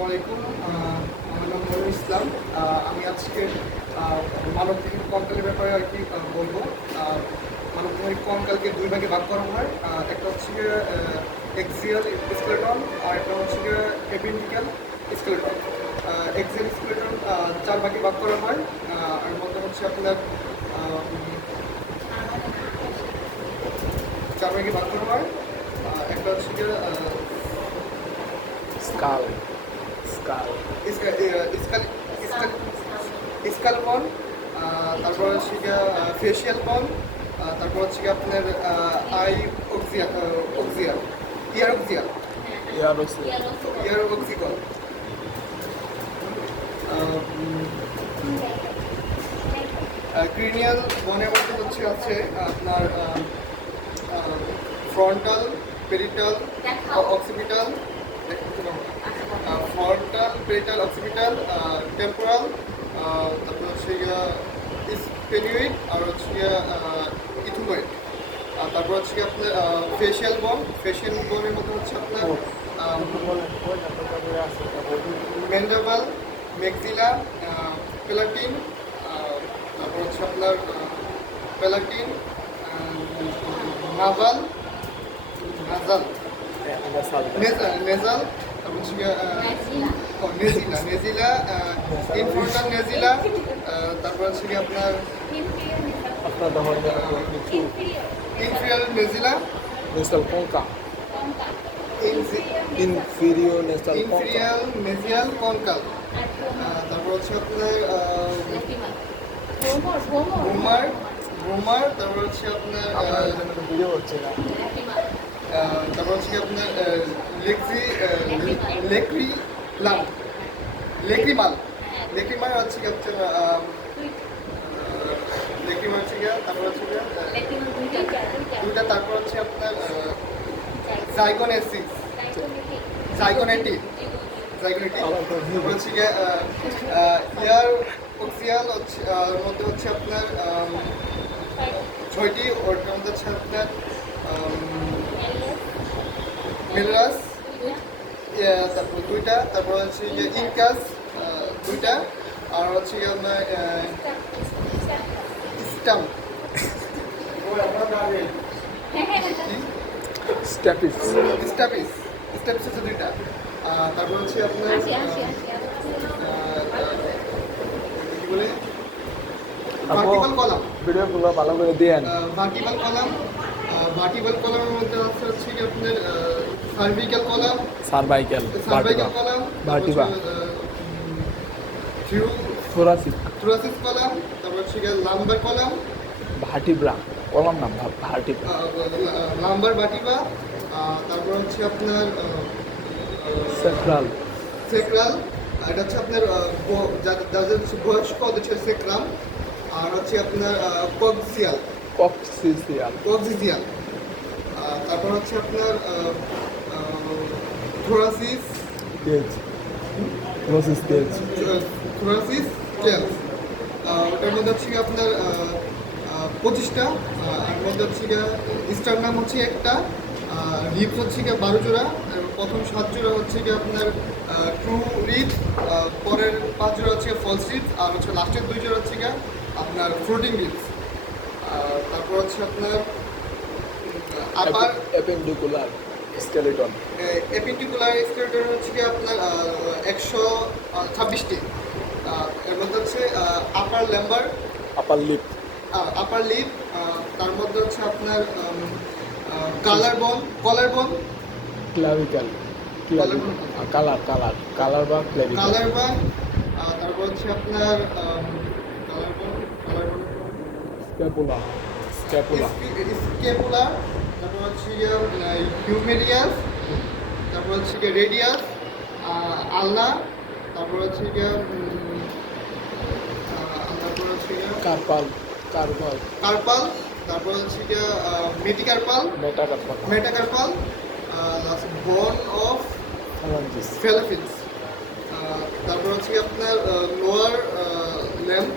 আসসালামু আলাইকুম। আমার নাম মনিরুল ইসলাম। আমি আজকে মানবদেহের কঙ্কালের ব্যাপারে আর কি বলবো। মানবদেহের কঙ্কালকে দুই ভাগে ভাগ করা হয়। একটা হচ্ছে গিয়ে এক্সিয়াল স্কেলেটন আর একটা হচ্ছে গিয়ে এপেন্ডিক্যাল স্কেলেটন। এক্সিয়াল স্কেলেটন চার ভাগে ভাগ করা হয়। আর মধ্যে হচ্ছে আপনার চার ভাগে ভাগ করা হয়। একটা হচ্ছে গিয়ে স্কাল স্কাল স্কাল বন, তারপর হচ্ছে গিয়ে ফেশিয়াল বন, তারপর হচ্ছে গিয়ে আপনার আই অক্সিয়াল ইয়ার অক্সিয়াল ইয়ার অক্সিকল। ক্রিনিয়াল বনের মধ্যে হচ্ছে আছে আপনার frontal, parietal, occipital, frontal, parietal, occipital, temporal, তারপর হচ্ছে স্পেনিউইড আর হচ্ছে ইথুনয়েড। তারপর হচ্ছে আপনার ফেশিয়াল বনের মধ্যে হচ্ছে আপনার ম্যান্ডিবল, ম্যাক্সিলা, প্যালাটিন, তারপর হচ্ছে আপনার প্যালাটিন, নাজাল, নেজাল, তারপর হচ্ছে নেজিলা, ইনফ্রন্টাল নেজিলা, তারপর হচ্ছে কি আপনার ইনফিরিয়র নেজিলা, নেসাল কঙ্কা ইনফিরিয়র নেজিয়াল কনকাল, তারপর হচ্ছে আপনার ব্রোমার, তারপর হচ্ছে আপনার ভিডিও হচ্ছে না তারপর হচ্ছে আপনার লেক্রিমাল হচ্ছে কি আপনার লেক্রিমাল হচ্ছে গিয়ে, তারপর হচ্ছে দুইটা, তারপর হচ্ছে আপনার জাইগোনেটিক, তারপর হচ্ছে গিয়ে ইয়ার অক্সিয়াল মধ্যে হচ্ছে আপনার 6টি, ওর মধ্যে হচ্ছে আপনার মেলাস, তারপর 2টা, তারপর হচ্ছে যে ইনকাস 2টা, আর হচ্ছে আপনার স্টাম স্ট্যাপিস স্টাপিস হচ্ছে 2টা। তারপর হচ্ছে আপনার কি বলে ভার্টিকাল কলাম, ভিডিওগুলো ভালো করে দেন। ভার্টিকাল কলামের মধ্যে হচ্ছে কি আপনার cervical cervical column, vertebra thoracic thoracic column, তারপর হচ্ছে লাম্বার কলাম, ভার্টিব্রা কলাম নাম ভার্টিব্রা লাম্বার ভার্টিবা, তারপর হচ্ছে আপনার সেক্রাল এটা হচ্ছে আপনার যাদের বয়স্ক হচ্ছে সেক্রাম, আর হচ্ছে আপনার কক্সিসিয়াল তারপর হচ্ছে আপনার থোরাসিস তেজ ওটার মধ্যে হচ্ছে আপনার 25টা, এর মধ্যে হচ্ছে স্টারনাম হচ্ছে একটা, হিপস হচ্ছে 12 জোড়া, প্রথম 7 জোড়া হচ্ছে আপনার ট্রু রিড, পরের 5 জোড়া হচ্ছে ফলস রিড, আর হচ্ছে লাস্টের 2 জোড়া হচ্ছে আপনার ফ্লোটিং রিডস। তারপর হচ্ছে আপনার আপার অ্যাপেন্ডিকুলার স্কেলেটন হচ্ছে আপনার 126টি। এর মধ্যে হচ্ছে আপার লিপ, তার মধ্যে হচ্ছে আপনার কলার বন, ক্লাভিকাল কালার বা ক্লাভিকাল তারপর হচ্ছে আপনার স্ক্যাপুলা স্কেপুলা, তারপর হচ্ছে হিউমেরিয়াস, তারপর হচ্ছে রেডিয়াস, আলনা, তারপর হচ্ছে কার্পাল তারপর হচ্ছে মেটাকার্পাল, বোন অফ ফেলাফিন্স, তারপর হচ্ছে আপনার লোয়ার ল্যাম্প।